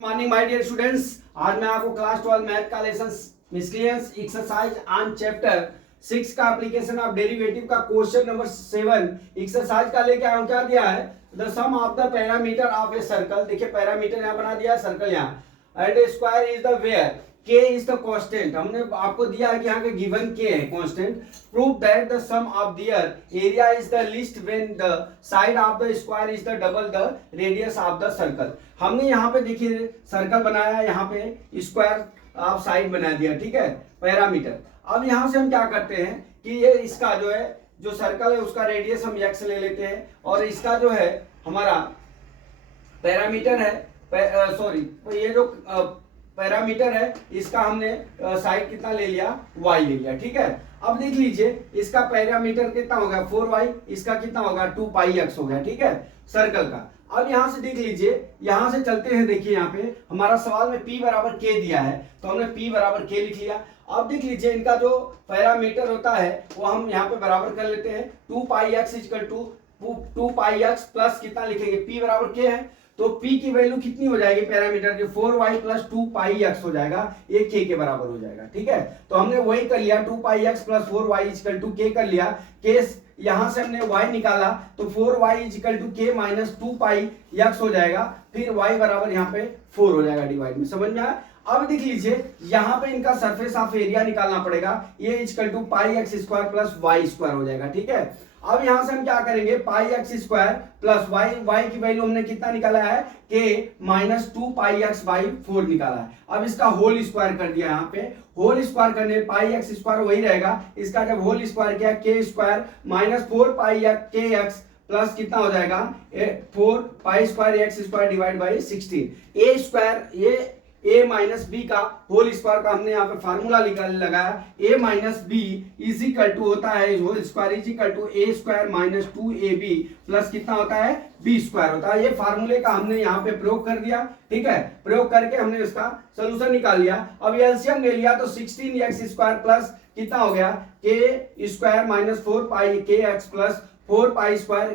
Morning my dear students. आज मैं आपको क्लास 12 मैथ का lesson miscellaneous exercise on chapter 6 का एप्लीकेशन ऑफ डेरिवेटिव का क्वेश्चन नंबर 7 एक्सरसाइज का लेके आया हूं। क्या दिया है? The sum of the parameter of a circle. देखिए पैरामीटर यहां बना दिया है, सर्कल यहां, and square is the where k is the constant. हमने आपको दिया है कि यहाँ के गिवन k है constant. Prove that the sum of their area is the least when the side of the square is the double the radius of the circle. हमने यहाँ पे देखिए सर्कल बनाया, यहाँ पे स्क्वायर ऑफ साइड बना दिया, ठीक है, पैरामीटर। अब यहाँ से हम क्या करते हैं कि ये इसका जो है, जो सर्कल है उसका रेडियस हम x ले लेते हैं, और इसका जो है हमारा पैरामीटर है, सॉरी ये जो पैरामीटर है इसका हमने साइड कितना ले लिया, y ले लिया, ठीक है। अब देख लीजिए इसका पैरामीटर कितना हो गया 4y, इसका कितना होगा 2πx हो गया, ठीक है, सर्कल का। अब यहां से देख लीजिए, यहां से चलते हैं, देखिए यहाँ पे हमारा सवाल में p बराबर k दिया है, तो हमने p बराबर k लिख लिया। अब देख लीजिए इनका जो पैरामीटर होता है वो हम यहाँ पे बराबर कर लेते हैं, 2πx equal to 2πx plus कितना लिखेंगे, p बराबर k है, तो p की वैल्यू कितनी हो जाएगी पैरामीटर की, 4y प्लस 2πx हो जाएगा, ये k के बराबर हो जाएगा, ठीक है। तो हमने वही कर लिया, 2πx plus 4y equal to k कर लिया। k यहां से हमने y निकाला तो 4y equal to k minus 2πx हो जाएगा, फिर y बराबर यहाँ पे 4 हो जाएगा डिवाइड में, समझ में आया। अब देख लीजिए यहाँ पे इनका सरफेस ऑफ एरिया निकालना पड़ेगा, ये equal to πx square plus y square हो जाएगा, ठीक है। अब यहां से हम क्या करेंगे, πx स्क्वायर प्लस y की वैल्यू हमने कितना निकाला है, k माइनस 2πx बाई 4 निकाला है। अब इसका होल स्क्वायर कर दिया, यहाँ पे होल स्क्वायर करने πx स्क्वायर वही रहेगा, इसका जब होल स्क्वायर किया k square minus 4πkx plus कितना हो जाएगा 4 square x square divide by 16। a square, ये a माइनस बी का होल स्क्वायर का हमने यहाँ पे फार्मूला लगाया, a minus B is equal to होता है, whole square is equal to a square minus 2ab plus कितना होता है b स्क्वायर होता है। ये फार्मूले का हमने यहाँ पे प्रयोग कर दिया, ठीक है, प्रयोग करके हमने इसका सोल्यूशन निकाल लिया। अब एलसीएम ले लिया तो 16x स्क्वायर प्लस कितना हो गया k square minus 4πkx plus 4π square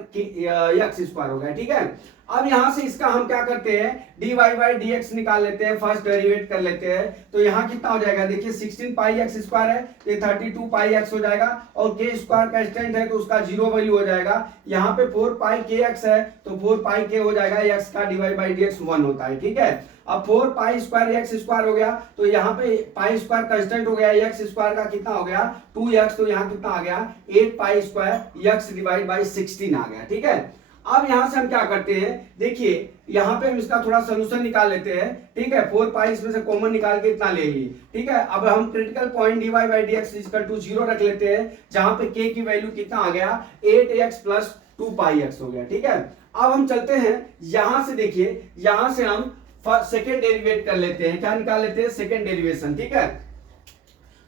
x square हो गया, ठीक है। अब यहां से इसका हम क्या करते हैं, dy बाई dx निकाल लेते हैं, फर्स्ट डेरिवेट कर लेते हैं, तो यहाँ कितना हो जाएगा, देखिए 16πx स्क्वायर है, ये 32πx हो जाएगा, और k स्क्वायर कांस्टेंट है तो उसका 0 वैल्यू हो जाएगा। यहाँ पे 4πkx है तो 4πk हो जाएगा, x का dy बाई dx 1 होता है, ठीक है। अब 4π स्क्वायर x स्क्वायर हो गया, तो यहाँ पे पाई स्क्वायर कांस्टेंट हो गया, x स्क्वायर का कितना हो गया 2x, तो यहाँ कितना आ गया 8π स्क्वायर x डिवाइड बाई 16 आ गया, ठीक है। अब यहां से हम क्या करते हैं, देखिए यहां पे हम इसका थोड़ा सोल्यूशन निकाल लेते हैं, ठीक है, 4π इसमें से कॉमन निकाल के इतना ले लिए, ठीक है। अब हम critical point dy by dx equal to 0 रख लेते हैं, जहां पे k की वैल्यू कितना आ गया 8x प्लस 2πx हो गया, ठीक है। अब हम चलते हैं यहां से, देखिए यहां से हम सेकेंड डेरिवेट कर लेते हैं, क्या निकाल लेते हैं, सेकेंड डेरिवेशन, ठीक है।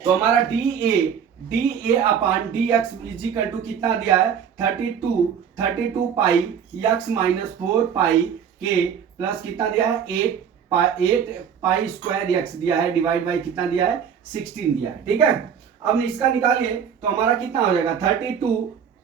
तो हमारा dA upon dx is equal to कितना दिया है 32π माइनस 4πk प्लस कितना दिया है 8π स्क्वायर x दिया है, डिवाइड बाई कितना दिया है 16 दिया है, ठीक है। अब इसका निकालिए तो हमारा कितना हो जाएगा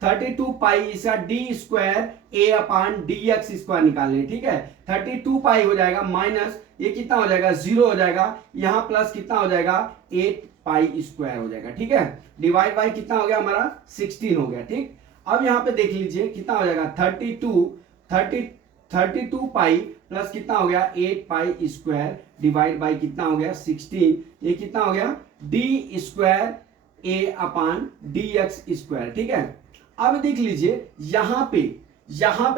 32π इसका d square a upon dx square निकालने, ठीक है। 32π हो जाएगा माइनस ये कितना हो जाएगा 0 हो जाएगा, यहाँ प्लस कितना हो जाएगा 8π स्क्वायर हो जाएगा, ठीक है, डिवाइड बाई कितना हो गया हमारा 16 हो गया, ठीक। अब यहाँ पे देख लीजिए कितना हो जाएगा 32π प्लस कितना हो गया 8π स्क्वायर डिवाइड बाई कितना हो गया 16, ये कितना हो गया d square a upon dx square, ठीक है। अब देख लीजिए यहाँ पे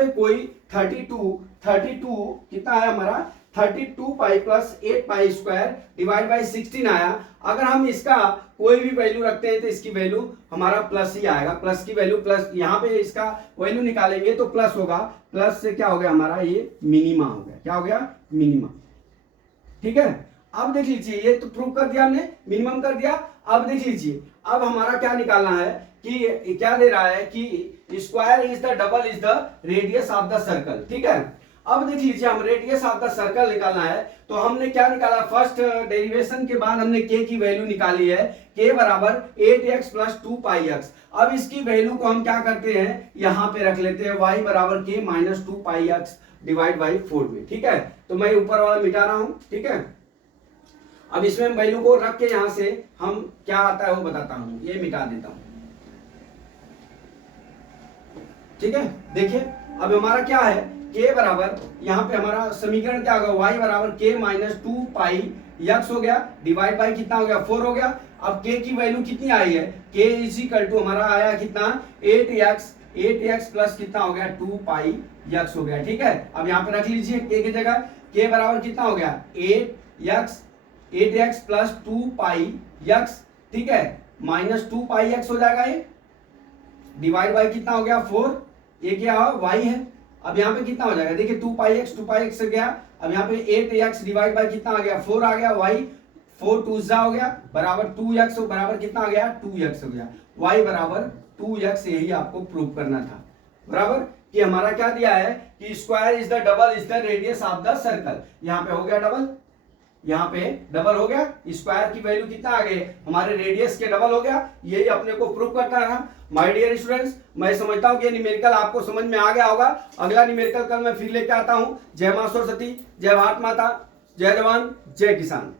कोई 32 कितना आया हमारा 32π प्लस 8π स्क्वायर डिवाइड बाई 16 आया। अगर हम इसका कोई भी वैल्यू रखते हैं तो इसकी वैल्यू हमारा प्लस ही आएगा, प्लस की वैल्यू प्लस, यहाँ पे इसका वैल्यू निकालेंगे तो प्लस होगा, प्लस से क्या हो गया हमारा ये मिनिमा हो गया, क्या हो गया मिनिमा, ठीक है। अब देख लीजिए ये तो प्रूव कर दिया हमने, मिनिमम कर दिया। अब देख लीजिए अब हमारा क्या निकालना है कि क्या दे रहा है कि square is the double is the radius of the circle, ठीक है। अब देख लीजिए हम रेडियस ऑफ द सर्कल निकालना है, तो हमने क्या निकाला, फर्स्ट डेरिवेशन के बाद हमने k की वैल्यू निकाली है, k बराबर 8x प्लस 2πx। अब इसकी वैल्यू को हम क्या करते हैं, यहाँ पे रख लेते हैं y बराबर k minus 2πx divide by 4 में। ठीक है, तो मैं ऊपर वाला मिटा रहा हूं। ठीक है, अब इसमें वैल्यू को रख के यहां से हम क्या आता है वो बताता हूं, ये मिटा देता हूं। ठीक है, देखिए अब हमारा क्या है, k बराबर, यहाँ पे हमारा समीकरण क्या होगा, y बराबर k माइनस 2 पाई x हो गया, डिवाइड बाई कितना हो गया, 4 हो गया। अब k की वैल्यू कितनी आई है, k इज इक्वल टू हमारा आया कितना, 8x प्लस कितना हो गया, 2 पाई x हो गया। ठीक है, अब यहाँ पे रख लीजिए k की जगह, k बराबर कितना हो गया, 8x प्लस 2 पाई x। ठीक है, माइनस 2 पाई x हो जाएगा ये, डिवाइड बाई कितना हो गया, 4, ये क्या y है। अब यहाँ पे कितना हो जाएगा, देखिए 2 पाई x से गया। अब यहाँ पे 8x डिवाइड बाई कितना आ गया, 4 आ गया, y 4 2 जा हो गया बराबर 2x बराबर कितना आ गया, 2x हो गया, y बराबर 2x। यही आपको प्रूव करना था, बराबर कि हमारा क्या दिया है कि square is the double is the radius of the circle. यहाँ पे हो गया डबल, यहाँ पे डबल हो गया, स्क्वायर की वैल्यू कितना आ गई, हमारे रेडियस के डबल हो गया। यही अपने को प्रूव करना था। माय डियर स्टूडेंट्स, मैं समझता हूं कि न्यूमेरिकल आपको समझ में आ गया होगा। अगला न्यूमेरिकल कल मैं फिर लेके आता हूं। जय मां सरस्वती, जय भारत माता, जय जवान, जय किसान।